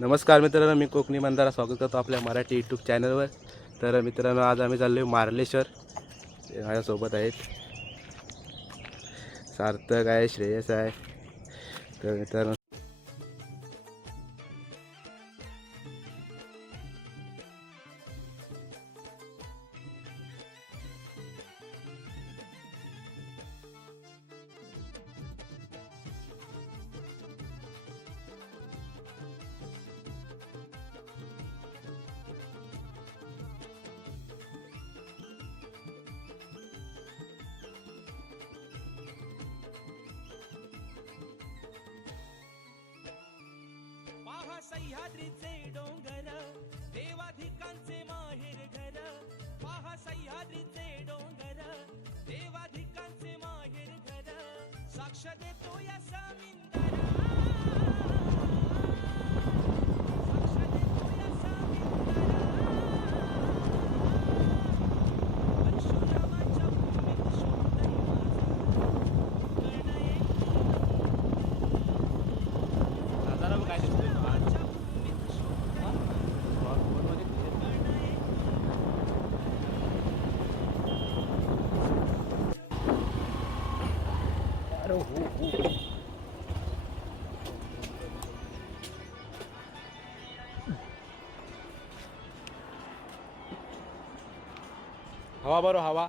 नमस्कार मित्रांनो, मी कोकणी मंदारा स्वागत करतो आपल्या मराठी यूट्यूब चॅनलवर। तर मित्रांनो, आज आम्ही चाललो आहे मार्लेश्वर। माझ्यासोबत आहेत सार्थक आहे, श्रेयस आहे। तर मित्रांनो, सह्याद्रीचे डोंगर देवाधिकांचे माहेर घर, पहा सह्याद्रीचे डोंगर देवाधिकांचे माहेर घर, साक्ष देतो या समिंदर, साक्ष देतो या समिंदर, परशुरामाच्या भूमीत शोधतय हवा बरो हवा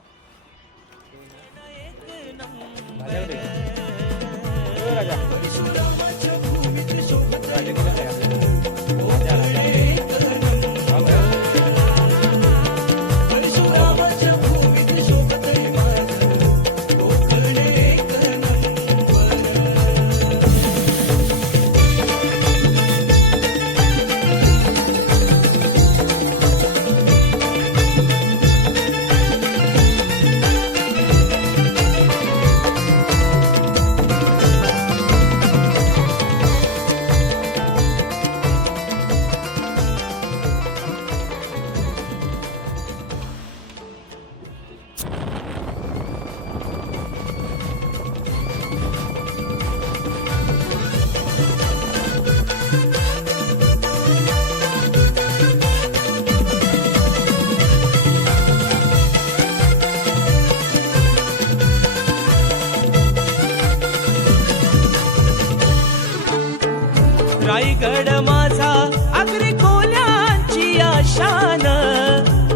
रायगड माझा अग्रे खोल्यांची आशान,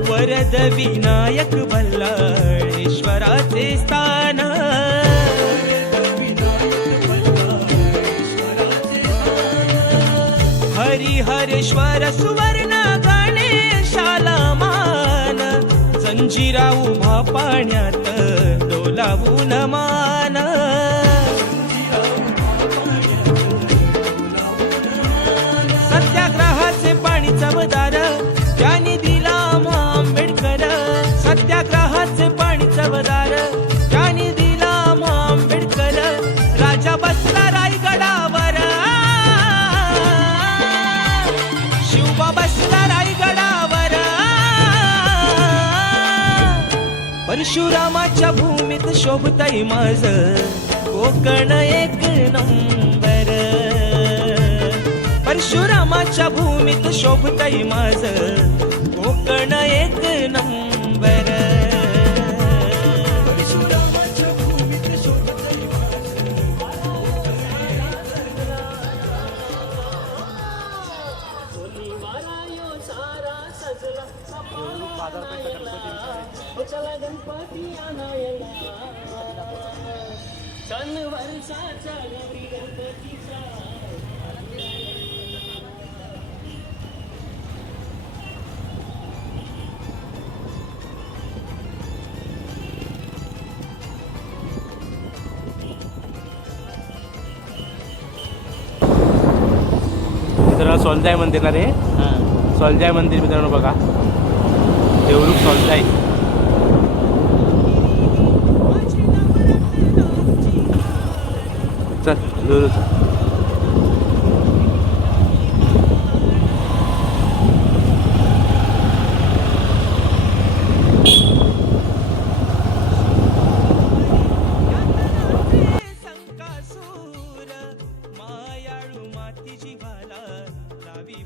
वरद विनायक बल्लाळेश्वराचे स्थान, हरिहरेश्वर सुवर्ण गणेशाला मान, जंजिरा उभा पाण्यात डोलावून मान, सत्याग्रहाचे पाणी चवदार ज्यांनी दिला मा आंबेडकर, सत्याग्रहाचे पाणी चवदार ज्यांनी दिला मा आंबेडकर, राजा बसला रायगडावर, शिवबा बसला रायगडावर, परशुरामाच्या भूमीत शोभतय माझ कोकण एक नंबर, परशुरामाच्या भूमीत शोभतय माझ कोकण एक नंबर, परशुरामाच्या भूमीत शोभतय चला गणपती आणायला, सन वर्षाच्या गौरी गणपतीचा सोलजाई मंदिर ना रे। सोलजाई मंदिर मित्रांनो बघा, देवरुख सोलजाई। चल दूर संकासूर मायाळू माती जीवाला लावी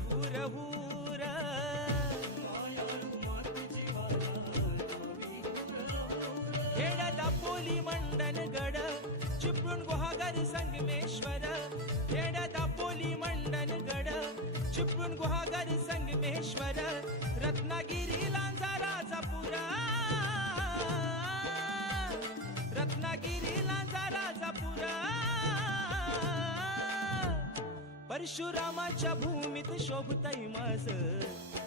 चिपळूण गुहागर संगमेश्वर रत्नागिरी लांजा राजापुरा रत्नागिरी लांजा राजापुरा परशुरामाच्या भूमीत शोभतय माझ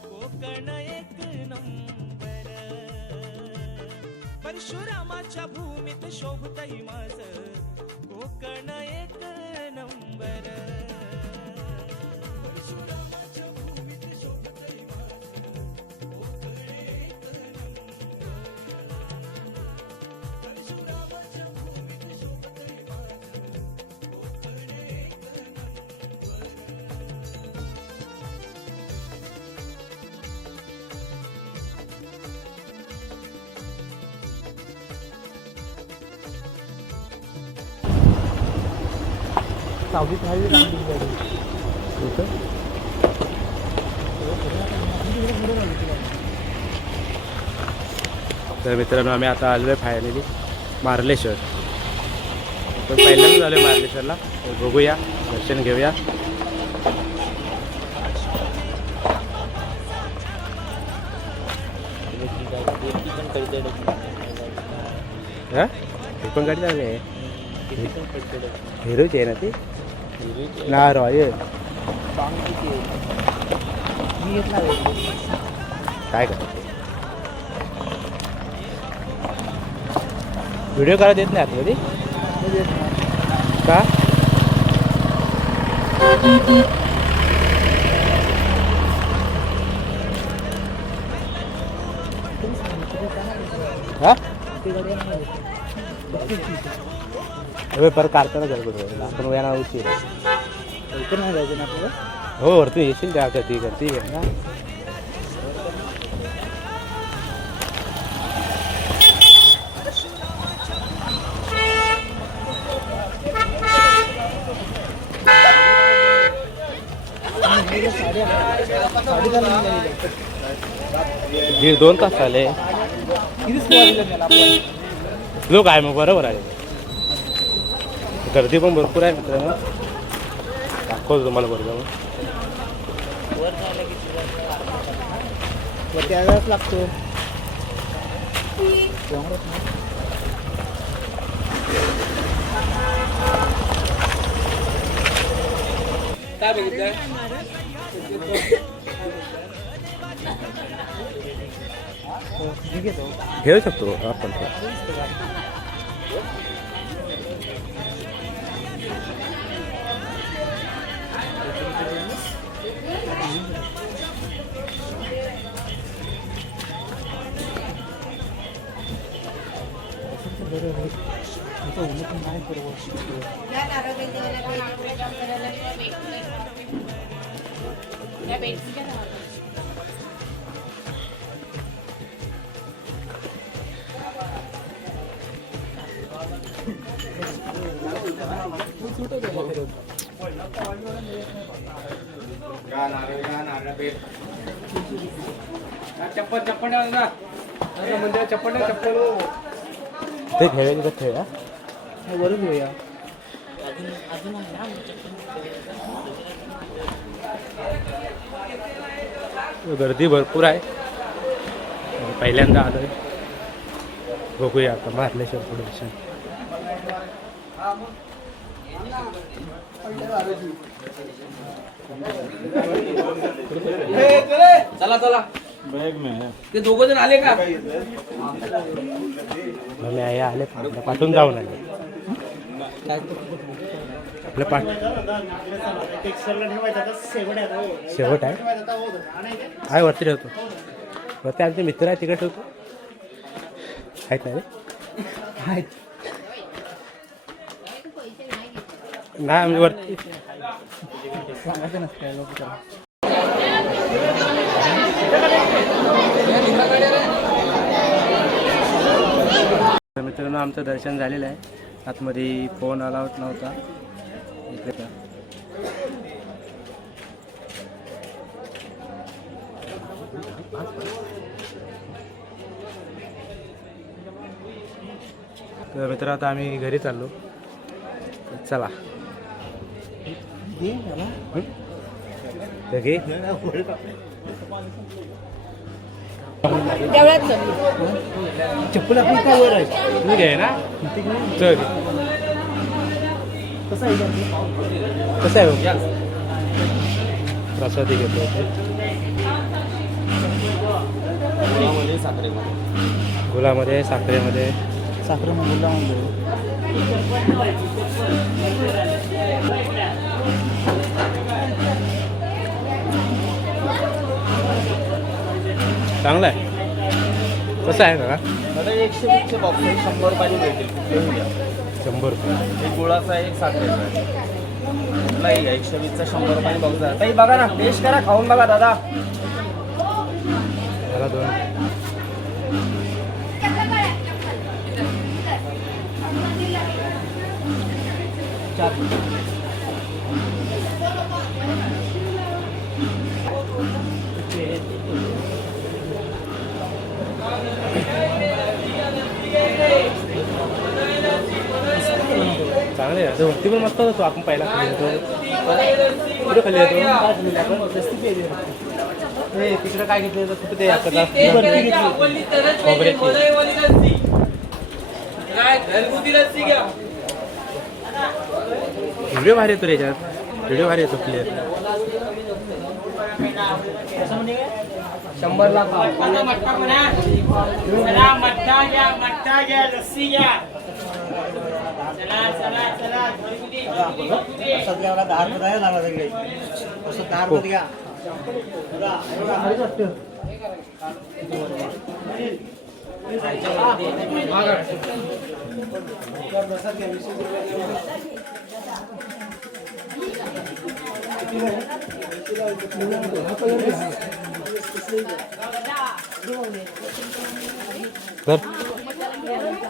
कोकण एक नंबर परशुरामाच्या भूमीत शोभतय माझ कोकण एक नंबर परशुरामाच्या भूमीत शोभतय माझ कोकण एक नंबर परशुरामाच्या भूमीत शोभतय माझ कोकण एक सावलीत राहिली लागली गाडी. तर मित्रांनो आम्ही आता आलो आहे फायनली मार्लेश्वर. पण पहिल्यांदाच आलो आहे मार्लेश्वरला. तर बघूया, दर्शन घेऊया. हां हे पण गाडी चालली आहे. हिरोची आहे ना ती ना रॉयल मी घेतला काय करते व्हिडिओ करायला देत नाही आतमध्ये का हा अरे परत काढताना गडबड आपण वयाला उशीर लवकर नाही जायचं ना आपल्याला. हो वरती येशील त्या कधी करती ना दीड 2 तास झाले. लोक आहे मग बरोबर आहे. गर्दी पण भरपूर आहे मित्रांनो. दाखवतो तुम्हाला बरोबर. वरती यायलाच लागतो. काय बघितलं घेऊ शकतो आपण चप्पल चप्पल म्हणजे चप्पल चप्पल ते ठेवायचं तर ठेवा. वरून घेऊया. गर्दी भरपूर आहे. पहिल्यांदा आलोय. बघूया आता मार्लेश्वर पुढे दर्शन. चला चला ते दोघ जण आले का आम्ही आले पाठवून जाऊन आले. आपल्या पाठ शेवट आहे. आहे वरती ठेवतो. वरती आमचे मित्र आहे तिकडे ठेवतो. आहेत ना रे आहेत. नाही आम्ही वरती सांगायचं नसतं लोक. मित्रांनो आमचं दर्शन झालेलं आहे. आतमध्ये फोन अलाउड नव्हता. इकडे का तर मित्र आता आम्ही घरी चाललो. चला. ते घे. देवळात चल. चप्पल आपली काय वर आहे तू घे ना चल कसं आहे कसं आहे बघ. प्रसादी घेतो गुलामध्ये साखरेमध्ये साखर मुला चांगलं आहे. कसं आहे का मला 120चे बॉक्स 100 रुपयाने भेटेल कुठलेही घ्या. 100 रुपये. एक गुळाचा आहे, एक साखरेचा आहे. कुठलाही घ्या 120चा 100 रुपयाने बॉक्स आहे. ताई बघा ना, टेस्ट करा, खाऊन बघा दादा. मला 2 चांगले आहे. वरती पण मस्त होतो. आपण पहिला खाली येतो कुठे खाली येतो हे तिकडे काय घेतलं कुठे ते आता व्हिडिओ भारी येतो रे याच्यात. व्हिडिओ भारी येतो क्लिअर. 100 ला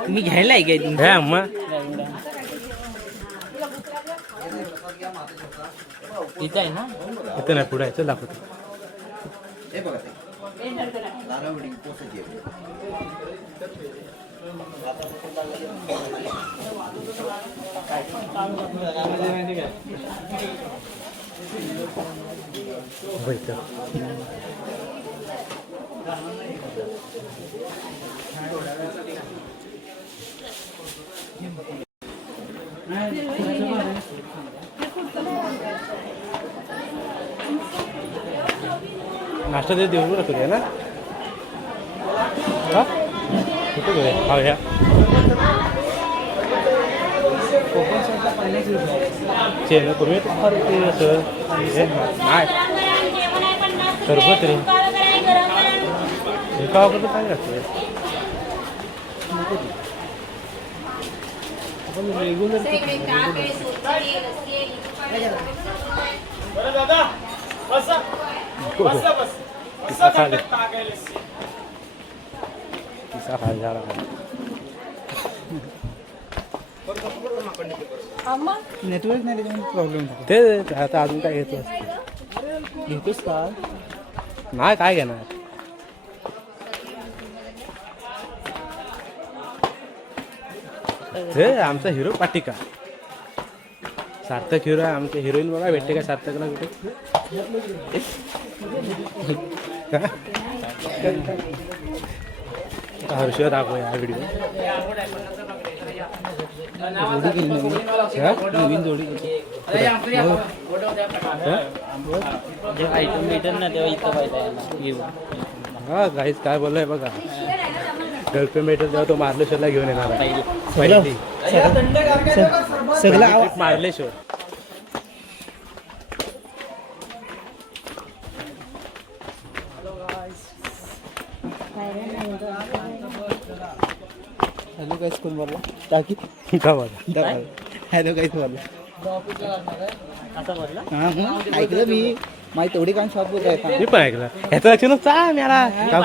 मी घ्यायला आहे काय हे अम्मा इथं आहे ना. इथं नाही पुढे आहे. चल दाखवतो. हो इथं. नाश्ता ते देऊ नका तुझ्या ना हा कुठे घेऊया खाऊया. चेन करूया ते असं नाही सरबत रे हे का करतो चांगलं असतं. आपण रेग्युलर किस्सा खाले किस्सा खायला झाला नेटवर्क नाही त्याच्यामुळे प्रॉब्लेम होतो. ते आता अजून काय घेतो घेतोस का? नाही काय घेणार. ते आमचा हिरो पाटिका सार्थक हिरो आहे. आमचे हिरोईन बघा भेटते का सार्थकला कुठे हर्ष दाखवूया हा व्हिडिओ. नवीन जोडी जेव्हा आयटम भेटेल ना तेव्हा इथं पाहिजे घेऊ. हा काहीच काय बोललोय बघा. गर्लफ्रेंड भेटेल तेव्हा तो मार्लेश्वरला घेऊन येणार आहे. पहिली सगळं मार्लेश्वर. हॅलो काय स्कूल बोलला टाकी का बघा हॅलो काहीच बोलला हां मग ऐकलं मी माहिती तेवढी काम शॉप होत आहे. मी पण ऐकलं ह्याचं लक्ष नसतं मला काम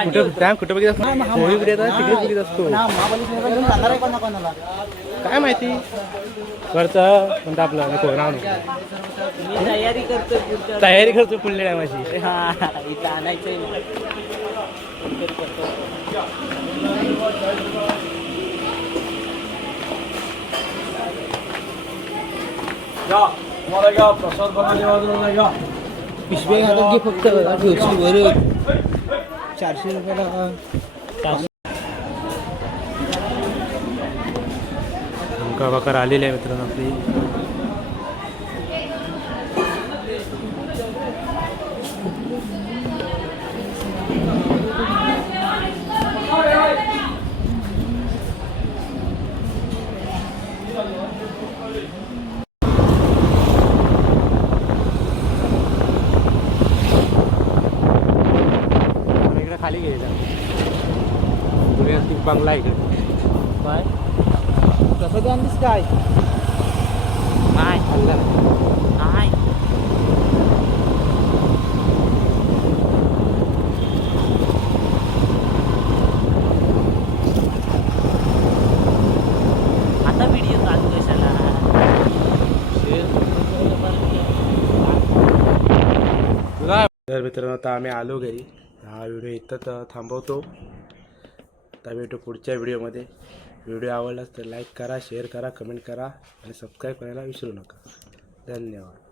कुठं बघित असतो. होळी बिडे तिकडे बघित असतो. काय माहिती वरचं म्हणतं आपलं नको नाव नको. तयारी करतो पुढल्या टायमाची. इथं आणायचं या मला या प्रसाद बनाने वाला या पिशवी हातात घे फक्त ठेवशी बरं 400 रुपयाला झुणका भाकर आलेली आहे मित्रांनो आपली. इकडे खाली गेलेला बंगला इकडे काय कसं ते आणलीस काय नाही खाल्ला नाही आता व्हिडिओ चालू कशाला तर मित्रांनो आता आम्ही आलो घरी. हा व्हिडिओ इथं थांबवतो. आता भेटू पुढच्या व्हिडिओमध्ये. व्हिडिओ आवडलाच तर लाईक करा, शेअर करा, कमेंट करा आणि सबस्क्राईब करायला विसरू नका. धन्यवाद.